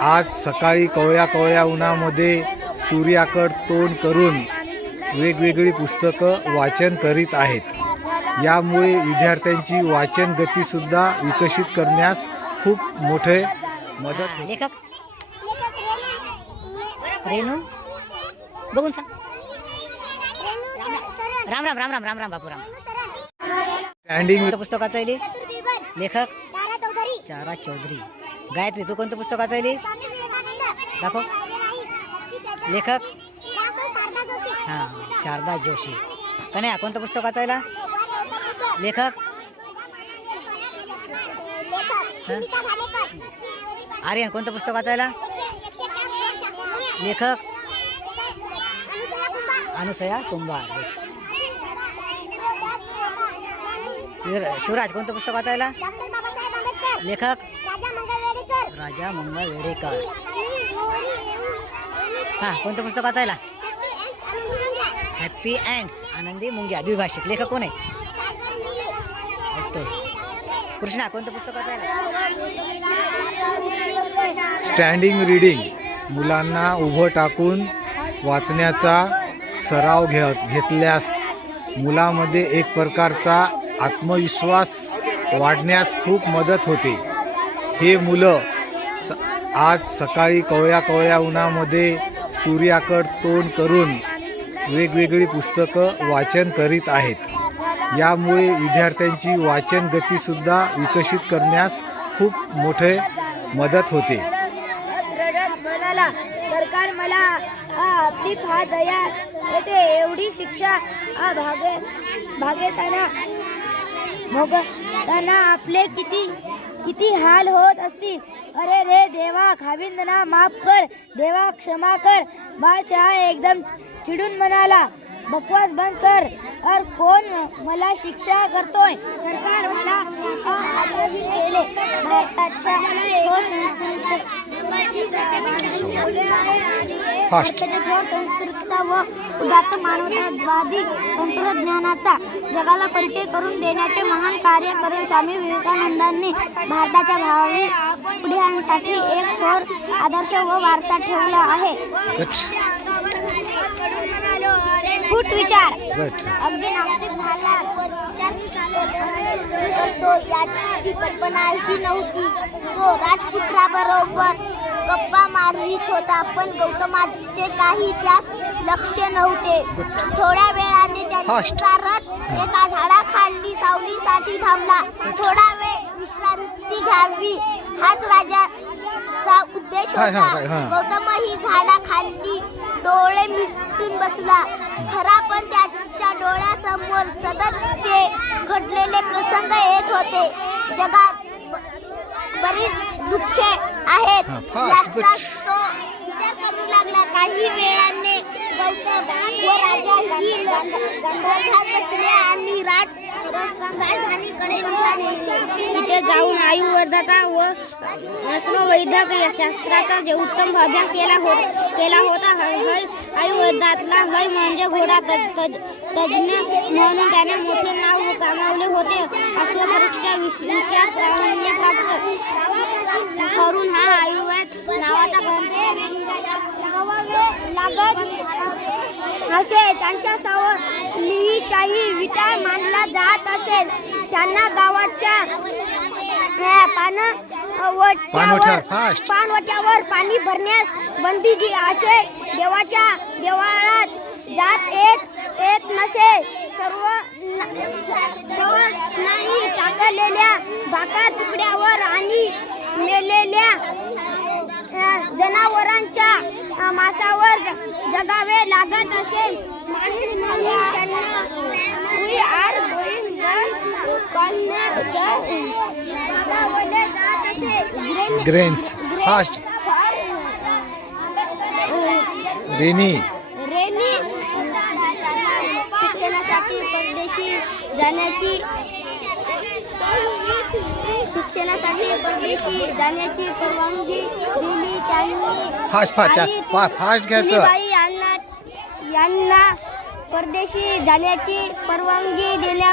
आज सकाळी कवळ्या उन्हामध्ये सूर्याकड तोंड करून वेगवेगळी पुस्तकं वाचन करीत आहेत। यामुळे विद्यार्थ्यांची वाचन गती सुद्धा विकसित करण्यास खूप मोठे मदत होते। लेखक रेणू बघून सांग। राम राम राम राम राम राम बापूराम। स्टँडिंग पुस्तकाचं आहे लेखक चारा चौधरी। गायत्री तू कोणतं पुस्तक वाचली दाखव। लेखक हां शारदा जोशी। कन्या कोणतं पुस्तक वाचायला लेखक आर्यन कोणतं पुस्तक वाचायला लेखक अनुसया कुंभार। शिवराज कोणतं पुस्तक वाचायला लेखक राजा मंगळ वेडेकर। हां कोणतं पुस्तक वाचायला हॅपी अँड्स आनंदी मुंग्या। द्विभाषिक लेखक कोण आहे कृष्णा कोणतं पुस्तक वाचायला स्टँडिंग रीडिंग मुलांना उभं टाकून वाचण्याचा सराव घेतल्यास मुलामध्ये एक प्रकारचा आत्मविश्वास वाढण्यास खूप मदत होते। हे मुलं आज सकाळी कवळ्या उन्हामध्ये सूर्याकड तोंड करून वेगवेगळी पुस्तकं वाचन करीत आहेत। यामुळे विद्यार्थ्यांची वाचन गती सुद्धा विकसित करण्यास खूप मोठे मदत होते। सरकार मला आपली फार दया येते। एवढी शिक्षा भोगताना आपले किती हाल होत असतील। अरे रे देवा खाविंदना माफ कर, देवा क्षमा कर। बादशाह एकदम चिडून म्हणाला बकवास बंद कर। और कोण मला शिक्षा करतोय? सरकार मला आग्रही केले। भारताच्या संस्कृतीचा व उदात्त मानवतावादी तंत्रज्ञानाचा जगाला परिचय करून देण्याचे महान कार्य करून स्वामी विवेकानंदांनी भारताच्या भावी पिढ्यांसाठी एक थोर आदर्श व वारसा ठेवला आहे। फूट विचार अगदी नास्तिक झाल्यावर तो याची कल्पना ही नव्हती। तो राजपुत्राबरोबर गप्पा मारित होता, पण गौतमाचे काही त्यास लक्ष नव्हते। थोड्या वेळाने त्यांचा रथ एका झाडाखाली सावलीसाठी थांबला। थोडा वेळ विश्रांती घ्यावी हाच राजाचा उद्देश होता। गौतमही झाडाखाली डोळे मिटून बसला खरा, पण त्याच्या डोळ्यासमोर सतत ते घडलेले प्रसंग येत होते। जगात बरीच दुःखे आहेत याचा तो विचार करू लागला। काही वेळाने गौतम व राजा ही रथात बसले आणि राजधानीकडे निघाले। तिथे जाऊन आयुर्वेदाचा व अश्ववैद्यक शास्त्राचा जे उत्तम अभ्यास केला होता। आयुर्वेदातला हय म्हणजे घोडा तज्ज्ञ म्हणून त्याने मोठे नाव कमावले होते। अश्वपरीक्षा विषयात प्रावीण्य प्राप्त करून हा आयुर्वेद नावाचा ग्रंथ लागत असे। त्यांच्या सावर लिहिचाही विचार मांडला जात असेल। त्यांना गावाच्या पाणवठ्यावर पाणी भरण्यास बंदी असे। देवाच्या देवाळात जात येत नसे। सर्व नाही टाकलेल्या भाकर तुकड्यावर आणि मेलेल्या जनावरांच्या मांसावर जगावे लागत असे। माणूस म्हणून त्यांना ग्रेन्स फास्ट रेनी शिक्षणासाठी परदेशी जाण्याची परवानगी दिली। त्यांनी फास्ट घ्यायचं यांना परदेशी जाण्याची परवानगी देण्या